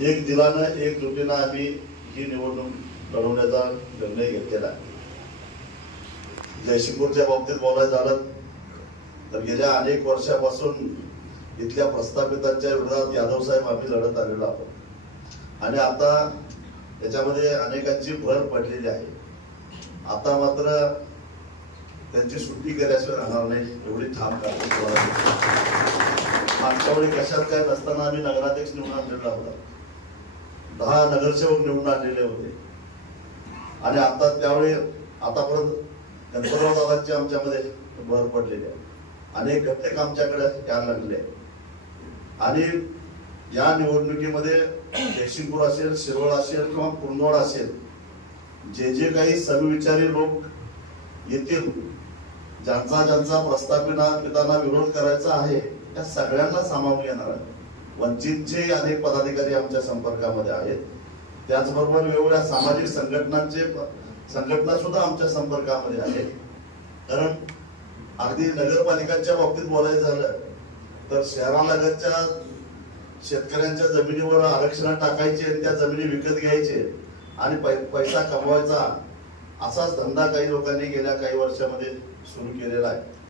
एक दिलानं एक दुटीनं आम्ही ही निवडणूक लढवण्याचा निर्णय घेतलेला आहे. जयसिंगपूरच्या बाबतीत बोलायचं झालं तर गेल्या अनेक वर्षापासून इथल्या प्रस्थापितांच्या विरोधात यादव साहेब आम्ही लढत आलेलो आहोत आणि आता त्याच्यामध्ये अनेकांची भर पडलेली आहे. आता मात्र त्यांची सुट्टी केल्याशिवाय राहणार नाही एवढी ठाम करतो. मागच्या वेळी कशात काय नसताना आम्ही नगराध्यक्ष निवडून आणलेला होता, 10 नगरसेवक निवडून आणलेले होते आणि आता त्यावेळी आतापर्यंत गणपतराव दादांची आमच्यामध्ये भर पडलेली आहे. अनेक घटक आमच्याकडे यायला लागले आणि या निवडणुकीमध्ये जयसिंगपूर असेल, शिरोळ असेल किंवा कुंदवाड असेल, जे काही समविचारी लोक येतील, ज्यांचा ज्यांचा प्रस्थापितांना विरोध करायचा आहे त्या सगळ्यांना सामावून येणार आहे. वंचितचे अनेक पदाधिकारी आमच्या संपर्कामध्ये आहेत. त्याचबरोबर वेगवेगळ्या सामाजिक संघटना सुद्धा आमच्या संपर्कामध्ये आहेत. कारण अगदी नगरपालिकांच्या बाबतीत बोलायचं झालं तर शहरालगतच्या शेतकऱ्यांच्या जमिनीवर आरक्षण टाकायचे आणि त्या जमिनी विकत घ्यायचे आणि पैसा कमवायचा असाच धंदा काही लोकांनी गेल्या काही वर्षामध्ये सुरू केलेला आहे.